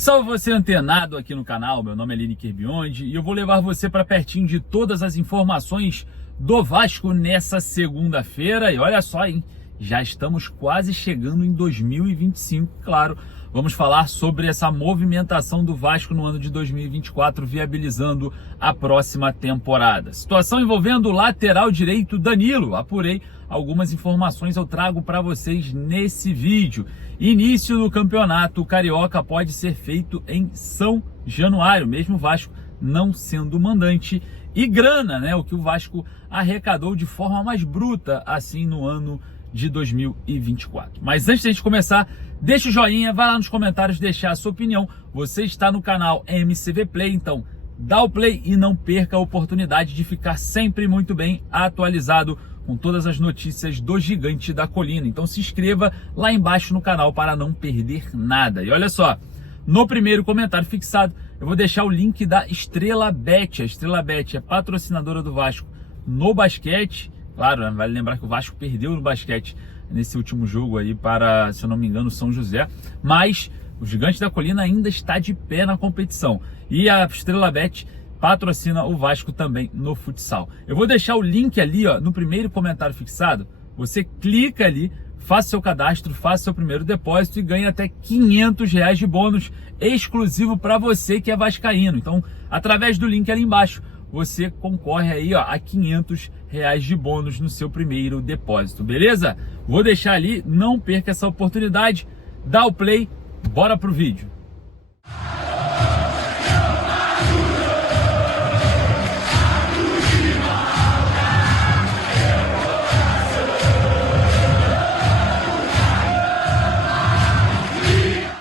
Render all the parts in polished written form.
Salve você antenado aqui no canal, meu nome é Lineker Biondi e eu vou levar você para pertinho de todas as informações do Vasco nessa segunda-feira. E olha só, hein? Já estamos quase chegando em 2025, claro. Vamos falar sobre essa movimentação do Vasco no ano de 2024, viabilizando a próxima temporada. Situação envolvendo o lateral direito Danilo. Apurei algumas informações, eu trago para vocês nesse vídeo. Início do campeonato carioca pode ser feito em São Januário, mesmo o Vasco não sendo mandante. E grana, né? O que o Vasco arrecadou de forma mais bruta, assim, no ano de 2024. Mas antes de a gente começar, deixa o joinha, vai lá nos comentários deixar a sua opinião. Você está no canal MCV Play, então dá o play e não perca a oportunidade de ficar sempre muito bem atualizado com todas as notícias do Gigante da Colina. Então se inscreva lá embaixo no canal para não perder nada. E olha só, no primeiro comentário fixado, eu vou deixar o link da Estrela Bet. A Estrela Bet é patrocinadora do Vasco no basquete. Claro, né? Vale lembrar que o Vasco perdeu no basquete nesse último jogo aí para, se eu não me engano, São José. Mas o Gigante da Colina ainda está de pé na competição. E a Estrela Bet patrocina o Vasco também no futsal. Eu vou deixar o link ali, ó, no primeiro comentário fixado. Você clica ali, faça seu cadastro, faça seu primeiro depósito e ganha até R$500 de bônus exclusivo para você que é vascaíno. Então, através do link ali embaixo, você concorre aí, ó, a R$500 de bônus no seu primeiro depósito, beleza? Vou deixar ali, não perca essa oportunidade. Dá o play, bora pro vídeo.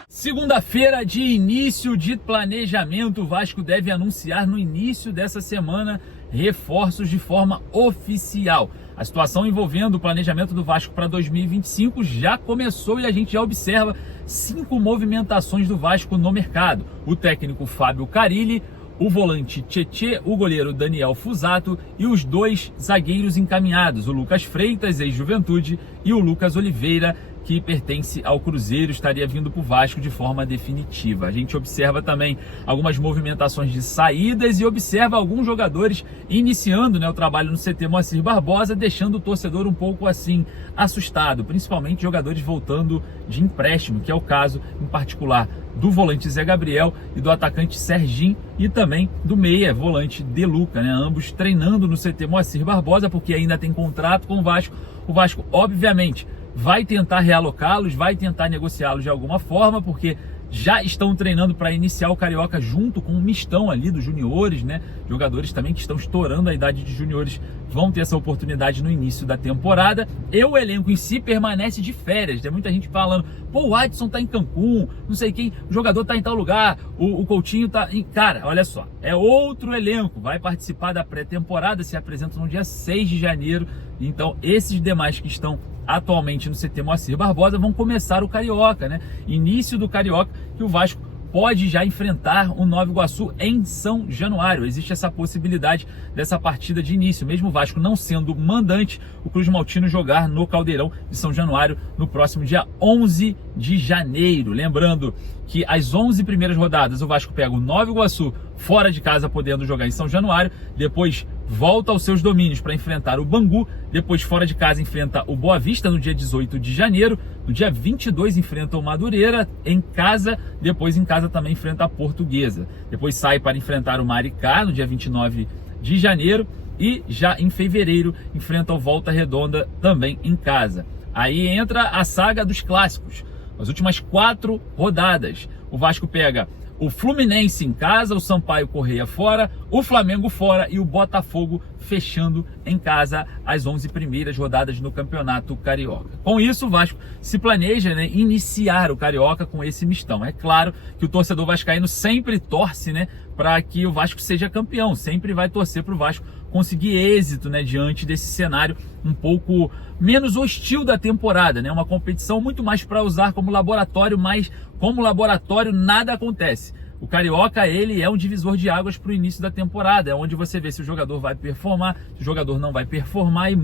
Segunda-feira de início de planejamento, o Vasco deve anunciar no início dessa semana reforços de forma oficial. A situação envolvendo o planejamento do Vasco para 2025 já começou e a gente já observa 5 movimentações do Vasco no mercado. O técnico Fábio Carilli, o volante Tietê, o goleiro Daniel Fusato e os 2 zagueiros encaminhados, o Lucas Freitas, ex-Juventude, e o Lucas Oliveira, que pertence ao Cruzeiro, estaria vindo para o Vasco de forma definitiva. A gente observa também algumas movimentações de saídas e observa alguns jogadores iniciando, né, o trabalho no CT Moacir Barbosa, deixando o torcedor um pouco assim assustado, principalmente jogadores voltando de empréstimo, que é o caso em particular do volante Zé Gabriel e do atacante Serginho e também do meia volante De Luca, né, ambos treinando no CT Moacir Barbosa porque ainda tem contrato com o Vasco. O Vasco, obviamente, vai tentar realocá-los, vai tentar negociá-los de alguma forma, porque já estão treinando para iniciar o Carioca junto com um mistão ali dos juniores, né? Jogadores também que estão estourando a idade de juniores vão ter essa oportunidade no início da temporada. E o elenco em si permanece de férias. Tem muita gente falando, pô, o Adson tá em Cancún, não sei quem, o jogador tá em tal lugar, o Coutinho tá em... Cara, olha só, é outro elenco, vai participar da pré-temporada, se apresenta no dia 6 de janeiro. Então, esses demais que estão atualmente no CT Moacir Barbosa vão começar o Carioca, né? Início do Carioca, que o Vasco pode já enfrentar o Nova Iguaçu em São Januário. Existe essa possibilidade dessa partida de início, mesmo o Vasco não sendo mandante, o Cruz Maltino jogar no Caldeirão de São Januário no próximo dia 11 de janeiro. Lembrando que as 11 primeiras rodadas o Vasco pega o Nova Iguaçu fora de casa, podendo jogar em São Januário, depois volta aos seus domínios para enfrentar o Bangu, depois fora de casa enfrenta o Boa Vista no dia 18 de janeiro, no dia 22 enfrenta o Madureira em casa, depois em casa também enfrenta a Portuguesa, depois sai para enfrentar o Maricá no dia 29 de janeiro e já em fevereiro enfrenta o Volta Redonda também em casa. Aí entra a saga dos clássicos, as últimas 4 rodadas. O Vasco pega o Fluminense em casa, o Sampaio Corrêa fora, o Flamengo fora e o Botafogo fechando em casa as 11 primeiras rodadas no Campeonato Carioca. Com isso, o Vasco se planeja, né, iniciar o Carioca com esse mistão. É claro que o torcedor vascaíno sempre torce, né, para que o Vasco seja campeão, sempre vai torcer para o Vasco conseguir êxito, né, diante desse cenário um pouco menos hostil da temporada, né, uma competição muito mais para usar como laboratório, mas como laboratório nada acontece. O Carioca, ele é um divisor de águas para o início da temporada, é onde você vê se o jogador vai performar, se o jogador não vai performar, e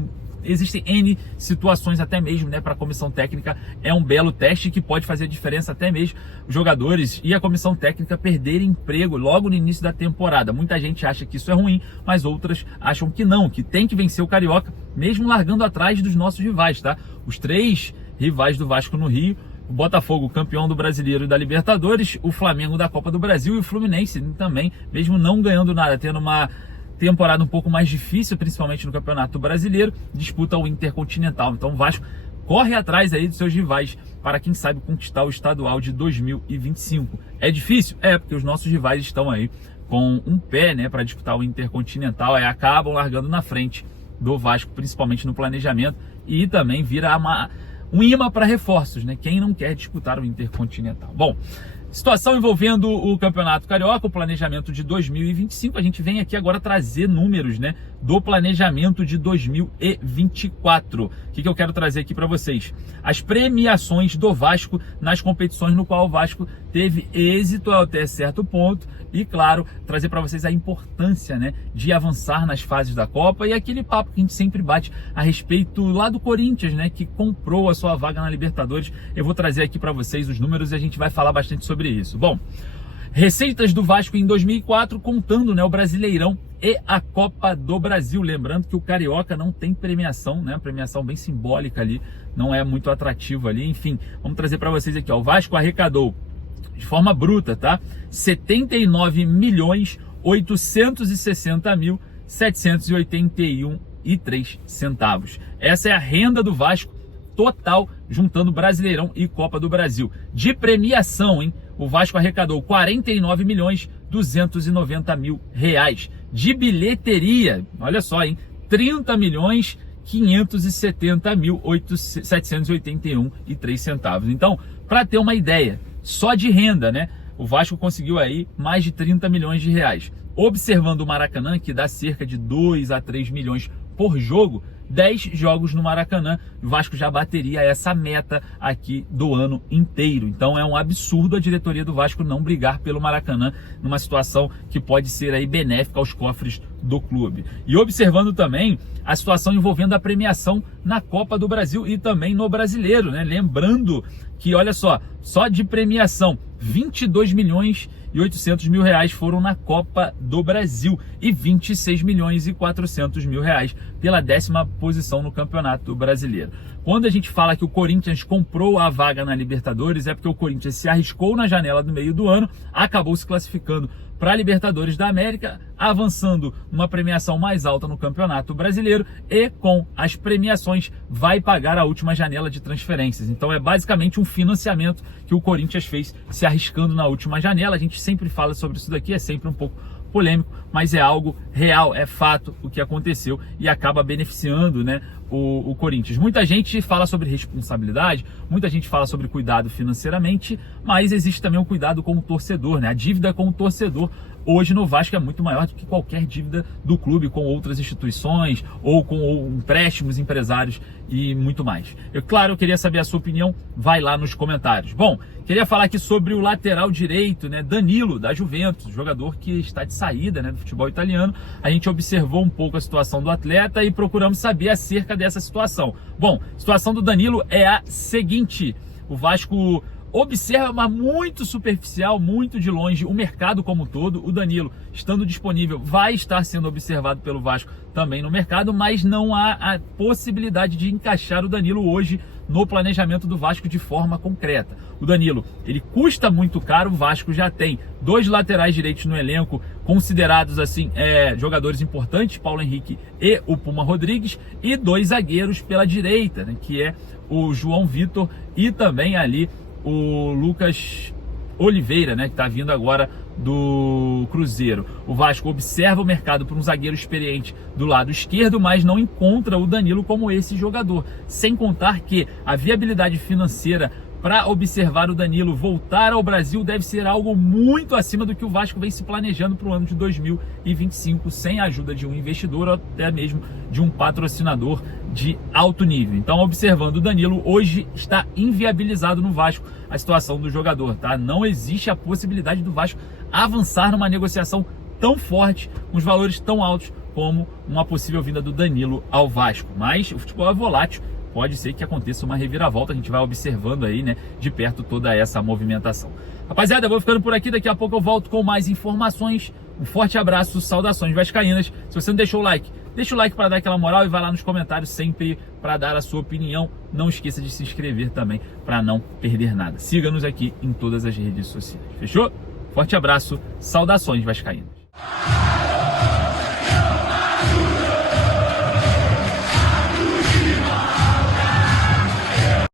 existem N situações até mesmo, né, para a comissão técnica. É um belo teste que pode fazer diferença até mesmo os jogadores e a comissão técnica perderem emprego logo no início da temporada. Muita gente acha que isso é ruim, mas outras acham que não, que tem que vencer o Carioca, mesmo largando atrás dos nossos rivais, tá? Os 3 rivais do Vasco no Rio: o Botafogo, campeão do Brasileiro e da Libertadores, o Flamengo da Copa do Brasil e o Fluminense também, mesmo não ganhando nada, tendo uma temporada um pouco mais difícil, principalmente no Campeonato Brasileiro, disputa o Intercontinental. Então o Vasco corre atrás aí dos seus rivais para, quem sabe, conquistar o estadual de 2025. É difícil? É, porque os nossos rivais estão aí com um pé, né, para disputar o Intercontinental, aí acabam largando na frente do Vasco, principalmente no planejamento, e também vira um imã para reforços, né? Quem não quer disputar o Intercontinental? Bom, situação envolvendo o Campeonato Carioca, o planejamento de 2025. A gente vem aqui agora trazer números, né, do planejamento de 2024. O que eu quero trazer aqui para vocês? As premiações do Vasco nas competições no qual o Vasco teve êxito até certo ponto. E, claro, trazer para vocês a importância, né, de avançar nas fases da Copa e aquele papo que a gente sempre bate a respeito lá do Corinthians, né, que comprou a sua vaga na Libertadores. Eu vou trazer aqui para vocês os números e a gente vai falar bastante sobre isso. Bom, receitas do Vasco em 2004, contando, né, o Brasileirão e a Copa do Brasil. Lembrando que o Carioca não tem premiação, né, premiação bem simbólica ali, não é muito atrativo ali. Enfim, vamos trazer para vocês aqui, ó. O Vasco arrecadou de forma bruta, tá? 79.860.781,03 centavos. Essa é a renda do Vasco total, juntando Brasileirão e Copa do Brasil. De premiação, hein? O Vasco arrecadou 49.290.000 reais. De bilheteria, olha só, hein? 30.570.781,03 centavos. Então, para ter uma ideia, só de renda, né, o Vasco conseguiu aí mais de 30 milhões de reais. Observando o Maracanã, que dá cerca de 2 a 3 milhões por jogo, 10 jogos no Maracanã, o Vasco já bateria essa meta aqui do ano inteiro. Então é um absurdo a diretoria do Vasco não brigar pelo Maracanã numa situação que pode ser aí benéfica aos cofres do clube. E observando também a situação envolvendo a premiação na Copa do Brasil e também no Brasileiro, né? Lembrando que, olha só de premiação, 22.800.000 reais foram na Copa do Brasil e 26.400.000 reais pela 10ª posição no Campeonato Brasileiro. Quando a gente fala que o Corinthians comprou a vaga na Libertadores, é porque o Corinthians se arriscou na janela do meio do ano, acabou se classificando para a Libertadores da América, avançando numa premiação mais alta no Campeonato Brasileiro e, com as premiações, vai pagar a última janela de transferências. Então é basicamente um financiamento que o Corinthians fez se arriscando na última janela. A gente sempre fala sobre isso daqui, é sempre um pouco polêmico, mas é algo real, é fato o que aconteceu e acaba beneficiando, né, o Corinthians. Muita gente fala sobre responsabilidade, muita gente fala sobre cuidado financeiramente, mas existe também um cuidado com o torcedor, né? A dívida com o torcedor hoje no Vasco é muito maior do que qualquer dívida do clube com outras instituições ou com empréstimos, empresários e muito mais. Eu queria saber a sua opinião, vai lá nos comentários. Bom, queria falar aqui sobre o lateral direito, né, Danilo, da Juventus, jogador que está de saída, né, do futebol italiano. A gente observou um pouco a situação do atleta e procuramos saber acerca dessa situação. Bom, a situação do Danilo é a seguinte: o Vasco observa, mas muito superficial, muito de longe, o mercado como um todo. O Danilo, estando disponível, vai estar sendo observado pelo Vasco também no mercado, mas não há a possibilidade de encaixar o Danilo hoje no planejamento do Vasco de forma concreta. O Danilo, ele custa muito caro. O Vasco já tem 2 laterais direitos no elenco, considerados assim, jogadores importantes, Paulo Henrique e o Puma Rodrigues, e 2 zagueiros pela direita, né, que é o João Vitor e também ali o Lucas Oliveira, né, que está vindo agora do Cruzeiro. O Vasco observa o mercado por um zagueiro experiente do lado esquerdo, mas não encontra o Danilo como esse jogador. Sem contar que a viabilidade financeira para observar o Danilo voltar ao Brasil deve ser algo muito acima do que o Vasco vem se planejando para o ano de 2025, sem a ajuda de um investidor ou até mesmo de um patrocinador de alto nível. Então, observando o Danilo, hoje está inviabilizado no Vasco a situação do jogador, tá? Não existe a possibilidade do Vasco avançar numa negociação tão forte, com os valores tão altos, como uma possível vinda do Danilo ao Vasco. Mas o futebol é volátil, pode ser que aconteça uma reviravolta, a gente vai observando aí, né, de perto toda essa movimentação. Rapaziada, eu vou ficando por aqui, daqui a pouco eu volto com mais informações. Um forte abraço, saudações vascaínas. Se você não deixou o like, deixa o like para dar aquela moral e vai lá nos comentários sempre para dar a sua opinião. Não esqueça de se inscrever também para não perder nada. Siga-nos aqui em todas as redes sociais. Fechou? Forte abraço, saudações vascaínas.